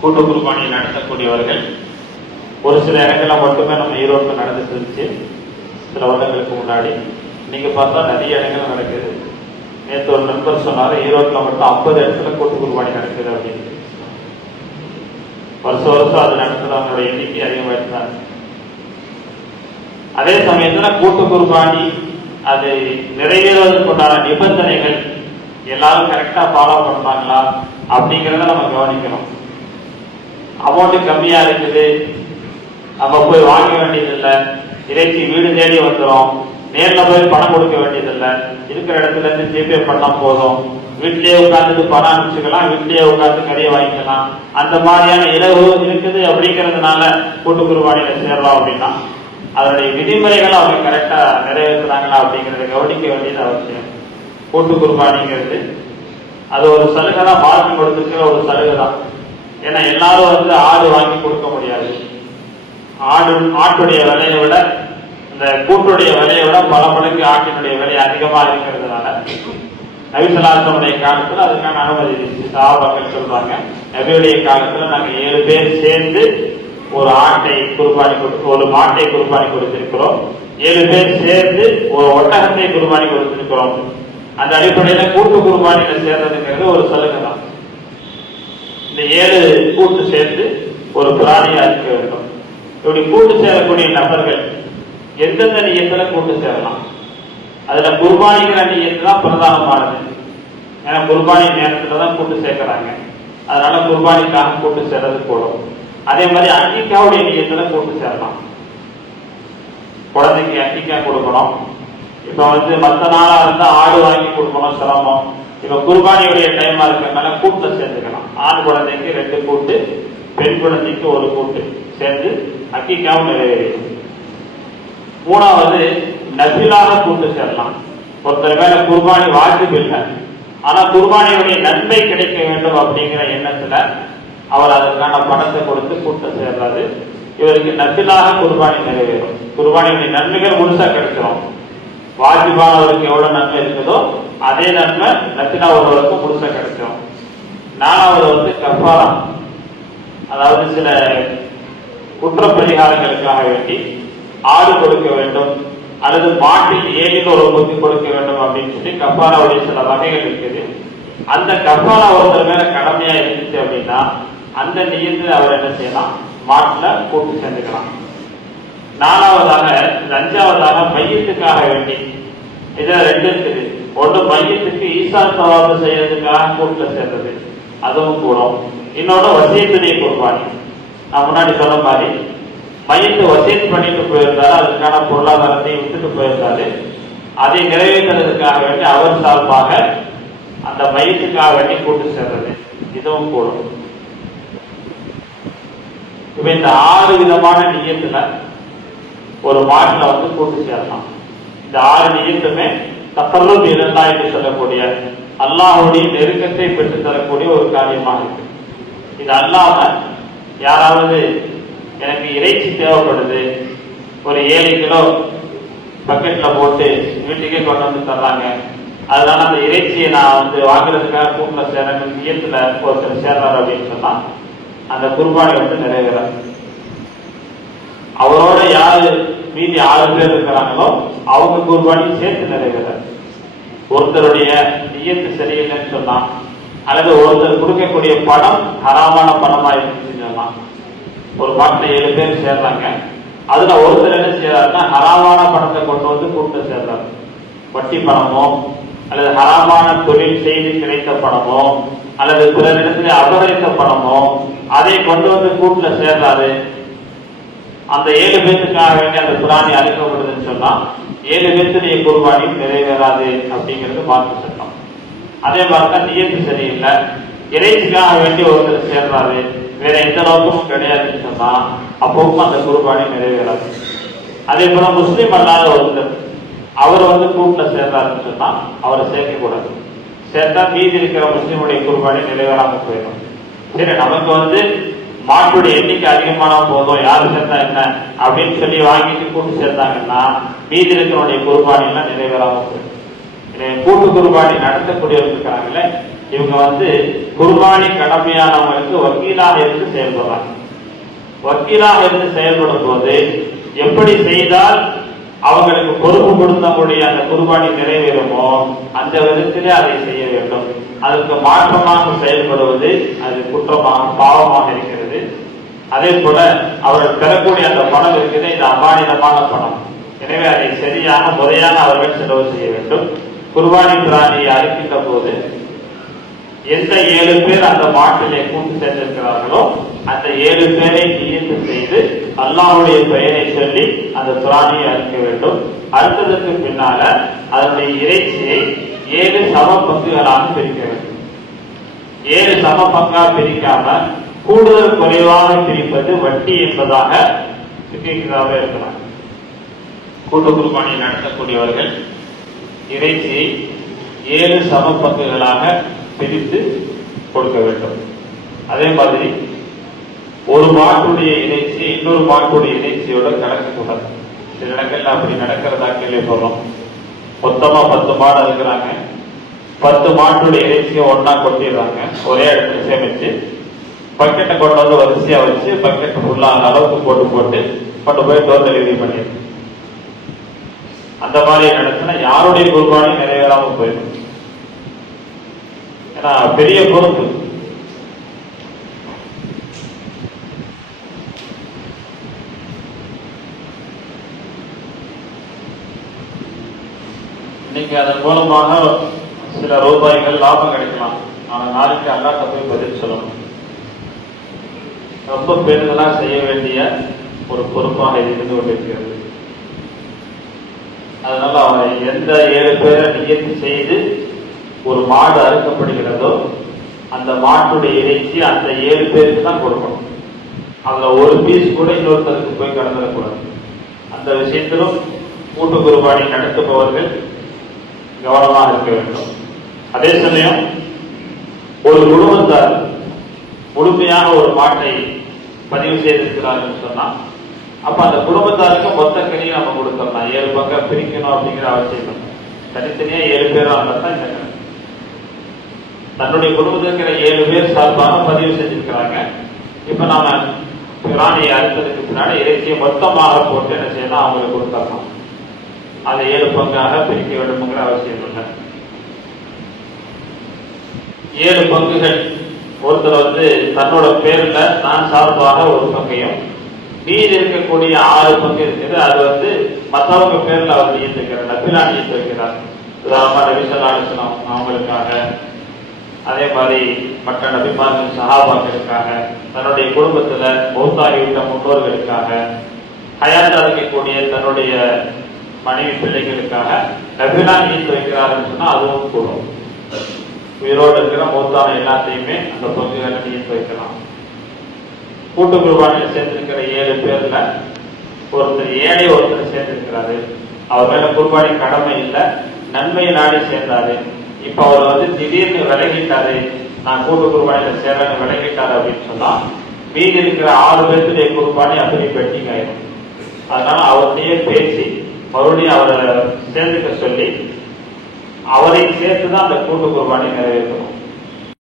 கூட்டு குர்பானி நடத்தக்கூடியவர்கள். ஒரு சில இடங்கள்ல மட்டுமே நம்ம ஈரோட்டில் நடந்துட்டு இருந்துச்சு. சில வருடங்களுக்கு முன்னாடி. நீங்க பார்த்தா நிறைய இடங்கள் நடக்குது. நேற்று ஒரு நண்பர் சொன்னார் ஈரோட்டில் மட்டும் ஐம்பது இடத்துல கூட்டு குர்பானி நடக்குது அப்படின்னு. வருஷம் வருஷம் அது நடத்துறவங்களோட எண்ணிக்கை அதிகமாயிட்டு அதே சமயத்தில் கூட்டு குர்பானி அது நிறைவேறுவதற்குண்டான நிபந்தனைகள் எல்லாரும் கரெக்டாக ஃபாலோ பண்ணுறாங்களா அப்படிங்கிறத நம்ம கவனிக்கணும். அமௌண்ட் கம்மியா இருக்குது. நம்ம போய் வாங்க வேண்டியதில்லை. இறைச்சி வீடு தேடி வந்துடும் நேரில் போய் பணம் கொடுக்க வேண்டியதில்லை. இருக்கிற இடத்துல இருந்து ஜிபே பண்ணால் போதும். வீட்லயே உட்காந்து பணம் அனுப்பிச்சுக்கலாம். வீட்லயே உட்காந்து கடையை வாங்கிக்கலாம். அந்த மாதிரியான இரவு இருக்குது அப்படிங்கிறதுனால கூட்டு குருவானியில சேரலாம் அப்படின்னா அதனுடைய விதிமுறைகளை அவங்க கரெக்டா நிறைவேற்றுறாங்களா அப்படிங்கறத கவனிக்க வேண்டியது அவசியம். கூட்டு குர்பானிங்கிறது அது ஒரு சலுகை தான் மார்க்கு கொடுத்துருக்கிற ஒரு சலுகை தான் ஏன்னா எல்லாரும் வந்து ஆடு வாங்கி கொடுக்க முடியாது. ஆடு ஆட்டுடைய விலையை விட இந்த கூட்டுடைய விலையை விட பல மடங்கு ஆட்டினுடைய விலை அதிகமா இருக்கிறதுனால நபிசலாசனுடைய காலத்துல அதுக்கான அனுமதி இருந்துச்சு. சாபாக்கள் சொல்றாங்க நபியுடைய காலத்துல நாங்க ஏழு பேர் சேர்ந்து ஒரு ஆட்டை குர்பானி கொடுத்து ஒரு மாட்டை குர்பானி கொடுத்திருக்கிறோம். ஏழு பேர் சேர்ந்து ஒரு ஒட்டகத்தை குர்பானி கொடுத்திருக்கிறோம். அந்த அடிப்படையில கூட்டு குர்பானியில சேர்ந்ததுங்கிறது ஒரு சலுகை தான். இந்த ஏழு கூட்டு சேர்ந்து ஒரு பிராணியா இருக்க வேண்டும். இப்படி கூட்டு சேரக்கூடிய நபர்கள் எந்தெந்த நியத்துல கூட்டு சேரலாம்? அதுல குர்பானிங்கிற நியத்து தான் பிரதானமானது. ஏன்னா குர்பானி நேரத்துல தான் கூட்டு சேர்க்கறாங்க. அதனால குர்பானிக்காக கூட்டு சேர்றது கூடும் அதே மாதிரி அன்னிக்காவுடைய நியத்துல கூட்டு சேரலாம். குழந்தைக்கு அன்னிக்கா கொடுக்கணும். இப்ப வந்து மத்த நாளா இருந்தா ஆடு வாங்கி கொடுக்கணும் சிரமம் இப்ப குர்பானியுடைய டைமா இருக்கிறதுனால கூட்டத்தை சேர்ந்துக்கணும் ஆண் குழந்தைக்கு ரெண்டு கூட்டு பெண் குழந்தைக்கு ஒரு கூட்டு சேர்ந்து அக்கிக்காவும் நிறைவேறும் மூணாவது நபிலாக கூட்டு சேரலாம். ஒருத்தர் மேல குர்பானி வாஜிப் இல்லை. ஆனா குர்பானியுடைய நன்மை கிடைக்க வேண்டும் அப்படிங்கிற எண்ணத்துல அவர் அதற்கான பணத்தை கொடுத்து கூட்டம் சேர்றாரு. இவருக்கு நபிலாக குர்பானி நிறைவேறும். குர்பானியுடைய நன்மைகள் முழுசா கிடைச்சிடும் வாஜிபானவருக்கு எவ்வளவு நன்மை இருக்குதோ அதே நன்மை நபிலா ஒருவருக்கு கிடைக்கும். கிடைச்சிடும் நாலாவது வந்து கஃபாரா அதாவது சில குற்ற பரிகாரங்களுக்காக வேண்டி ஆடு கொடுக்க வேண்டும் அல்லது மாட்டில் ஏழில் ஒரு பங்கு கொடுக்க வேண்டும் அப்படின்னு சொல்லி கஃபாராவுடைய சில வகைகள் இருக்குது. அந்த கஃபாரா ஒருத்தர் மேல கடமையா இருந்துச்சு அப்படின்னா அந்த நியத்தில் அவர் என்ன செய்யலாம்? மாட்டில் கூட்டு சேர்ந்துக்கலாம். நாலாவதாக அஞ்சாவதாக மையத்துக்காக வேண்டி. இதுல ரெண்டு இருக்குது. ஒன்று மையத்துக்கு ஈசா சவாபு செய்யறதுக்காக கூட்டில் சேர்றது. அதுவும் கூடும். இன்னொன்று வசியத்தினை குர்பானி. நான் முன்னாடி சொன்ன மாதிரி மையத்தை வசியத் பண்ணிட்டு போயிருந்தாரு அதுக்கான பொருளாதாரத்தை விட்டுட்டு போயிருந்தாரு. அதை நிறைவேற்றுறதுக்காக வேண்டி அவர் சார்பாக அந்த மையத்துக்காக வேண்டி கூட்டு சேர்றது. இதுவும் கூடும். இப்ப இந்த ஆறு விதமான நியத்துல ஒரு மாட்டுல வந்து கூட்டு சேரலாம் இந்த ஆறு நியத்துமே தப்பல்லும் இரண்டா என்று சொல்லக்கூடிய அல்லாஹுடைய நெருக்கத்தை பெற்று தரக்கூடிய ஒரு காரியமாக இருக்கு. இது அல்லாம யாராவது எனக்கு இறைச்சி தேவைப்படுது ஒரு ஏழு கிலோ பக்கெட்ல போட்டு வீட்டுக்கே கொண்டு வந்து தர்றாங்க. அதனால அந்த இறைச்சியை நான் வந்து வாங்குறதுக்காக கூட்டில் சேரணும் இயத்துல ஒருத்தர் சேர்றாரு அப்படின்னு சொன்னா அந்த குர்பானி வந்து நிறைவேறாது அவரோட யாரு மீதி ஆறு பேர் இருக்கிறாங்களோ அவங்க குர்பானி சேர்த்து நிறைவேறாது ஒருத்தருடைய நியத்து சரியில்லைன்னு சொன்னா அல்லது ஒருத்தர் கொடுக்கக்கூடிய பணம் ஹராமான பணமா இருந்துச்சுன்னு சொன்னா ஒரு பாட்டில் ஏழு பேர் சேர்றாங்க. அதுல ஒருத்தர் என்ன செய்யறாருன்னா ஹராமான பணத்தை கொண்டு வந்து கூட்ட சேர்றாரு. வட்டி பணமோ அல்லது ஹராமான தொழில் செய்து கிடைத்த பணமோ அல்லது பிறரிடத்துல அபகரித்த பணமோ அதை கொண்டு வந்து கூட்டுல சேர்றாரு. அந்த ஏழு பேத்துக்காக வேண்டி அந்த பிராணி அழைக்கப்படுதுன்னு சொன்னா ஏழு பேத்துடைய குர்பானியும் நிறைவேறாது அப்படிங்கிறது பார்த்து சொல்லலாம் அதே மாதிரிதான் நியத்து சரியில்லை. இறைச்சிக்காக வேண்டி ஒருத்தர் சேர்றாரு. வேற எந்த நோக்கமும் கிடையாதுன்னு சொன்னா அப்பவும் அந்த குர்பானி நிறைவேறாது. அதே போல முஸ்லீம் அல்லாத ஒருத்தர் அவர் வந்து கூட்டுல சேர்றாருன்னு சொன்னா அவரை சேர்க்கக்கூடாது சேர்த்தா மீதி இருக்கிற முஸ்லீமுடைய குர்பானி நிறைவேறாம போயிடும். சரி நமக்கு வந்து மாட்டுடைய எண்ணிக்கை அதிகமானா போதும் யாரு சேர்த்தா என்ன அப்படின்னு சொல்லி வாங்கிட்டு கூட்டு சேர்த்தாங்கன்னா மீதி இருக்கிறவனுடைய குருபானி எல்லாம் நிறைவேறாம கூட்டு குருபானி நடத்தக்கூடியவங்க இருக்கிறாங்கல்ல இவங்க வந்து குர்பானி கடமையானவங்களுக்கு வக்கீலாக இருந்து செயல்படுறாங்க. வக்கீலாக இருந்து செயல்படும் போது எப்படி செய்தால் அவங்களுக்கு பொறுப்பு கொடுத்தக்கூடிய அந்த குர்பானி நிறைவேறுமோ அந்த விதத்திலே அதை செய்ய வேண்டும். அதற்கு மாற்றமாக செயல்படுவது அது குற்றமாக பாவமாக இருக்கிறது அதே போல அவர்கள் பெறக்கூடிய அந்த பணம் இருக்குது இது அமானிதமான பணம். எனவே அதை சரியான முறையான அவர்கள் செலவு செய்ய வேண்டும். குர்பானி பிராணியை அழைக்கின்ற போது எந்த ஏழு பேர் அந்த மாட்டிலே கூட்டு சேர்ந்திருக்கிறார்களோ அந்த ஏழு பேரை நியத்து செய்து அல்லாவுடைய பெயரை சொல்லி அந்த பிராணியை அறுக்க வேண்டும். அடுத்ததற்கு பின்னால அதனுடைய இறைச்சியை ஏழு சம பங்குகளாக பிரிக்க வேண்டும். ஏழு சம பங்கா பிரிக்காம கூடுதல் குறைவாக பிரிப்பது வட்டி என்பதாக சிக்கிக்கிறாக இருக்கலாம். கூட்டு குர்பானி நடத்தக்கூடியவர்கள் இறைச்சியை ஏழு சம பங்குகளாக பிரித்து கொடுக்க வேண்டும். அதே மாதிரி ஒரு மாட்டுடைய இறைச்சி இன்னொரு மாட்டுடைய இறைச்சியோட கலக்கக்கூடாது சில இடங்கள்ல அப்படி நடக்கிறதா கேள்விப்படுறோம். மொத்தமா பத்து மாடு இருக்கிறாங்க பத்து மாட்டுடைய இறைச்சியை ஒன்னா கொட்டிடுறாங்க. ஒரே இடத்துல சேமிச்சு பக்கெட்டை கொண்டு வந்து வரிசையா வச்சு பக்கெட் ஃபுல்லா அந்த அளவுக்கு போட்டு போட்டு கொண்டு போய் டோர் டெலிவரி பண்ணிடுது அந்த மாதிரி நடத்தினா யாருடைய குர்பானியும் நிறைவேறாம போயிடும். ஏன்னா பெரிய பொறுப்பு. இன்னைக்கு அதன் மூலமாக சில ரூபாய்கள் லாபம் கிடைக்கலாம். ஆனா நாளைக்கு அல்லாட்ட போய் பதில் சொல்லணும். ரொம்ப பெரிதலா செய்ய வேண்டிய ஒரு பொறுப்பாக இருந்து கொண்டிருக்கிறது. அதனால அவரை எந்த ஏழு பேரை நியத்தி செய்து ஒரு மாடு அறுக்கப்படுகிறதோ அந்த மாட்டுடைய இறைச்சி அந்த ஏழு பேருக்கு தான் கொடுக்கணும். அதுல ஒரு பீஸ் கூட இன்னொருத்தருக்கு போய் கடந்துடக்கூடாது அந்த விஷயத்திலும் கூட்டு குர்பானி நடத்துபவர்கள் கவனமாக இருக்க வேண்டும். அதே சமயம் ஒரு குடும்பத்தார் முழுமையாக ஒரு மாட்டை பதிவு செய்திருக்கிறார்கள் சொன்னா அப்ப அந்த குடும்பத்தாருக்கு மொத்த கனியை நம்ம கொடுத்துடலாம் ஏழு பக்கம் பிரிக்கணும் அப்படிங்கிற அவசியம் இல்லை. தனித்தனியா ஏழு பேரும் தான் இந்த கணக்கு. தன்னுடைய குடும்பத்தில் இருக்கிற ஏழு பேர் சார்பாக பதிவு செஞ்சிருக்கிறாங்க. இப்ப நாம பிராணியை அறுத்ததுக்கு பின்னாடி இறைச்சியை மொத்தமாக போட்டு என்ன செய்யணும்? அவங்களுக்கு கொடுத்துடலாம் அதை ஏழு பங்காக பிரிக்க வேண்டும்ங்கிற அவசியம் இல்லை. ஏழு பங்குகள் ஒருத்தர் வந்து தன்னோட பேர்ல நான் சார்பாக ஒரு பங்கையும். மீதி இருக்கக்கூடிய ஆறு பங்கு இருக்குது. அது வந்து மற்றவங்க பேர்ல அவர் நியமிக்கிறார் நபிலான் நியத்து வைக்கிறார் உதாரணமா ரவிசலாசனம் அவங்களுக்காக. அதே மாதிரி மற்ற நபிமார்கள் சகாபாக்களுக்காக தன்னுடைய குடும்பத்துல மௌத்தாகிவிட்ட முன்னோர்களுக்காக ஹயாத்தா இருக்கக்கூடிய தன்னுடைய மனைவி பிள்ளைகளுக்காக நபிலான் நியத்து வைக்கிறாருன்னு சொன்னா அதுவும் கூடும். உயிரோடு இருக்கிற மௌத்தான எல்லாத்தையுமே அந்த பங்குகளை நியத்து வைக்கலாம். கூட்டு குர்பானியில் சேர்ந்திருக்கிற ஏழு பேர்ல ஒருத்தர் ஏழை ஒருத்தர் சேர்ந்திருக்கிறாரு. அவர் மேல குர்பானி கடமை இல்லை நன்மையை நாடி சேர்ந்தாரு. இப்ப அவர் வந்து திடீர்னு விலகிட்டாரு. நான் கூட்டு குர்பானியில சேர்றேன் விலகிட்டாரு அப்படின்னு சொன்னா மீதி இருக்கிற ஆறு பேர்த்துடைய குர்பானி அப்படி பெட்டிங் ஆயிடும். அதனால அவர்கிட்டயே பேசி மறுபடியும் அவரை சேர்ந்துக்க சொல்லி அவரை சேர்த்து தான் அந்த கூட்டு குர்பானி நிறைவேற்றணும்.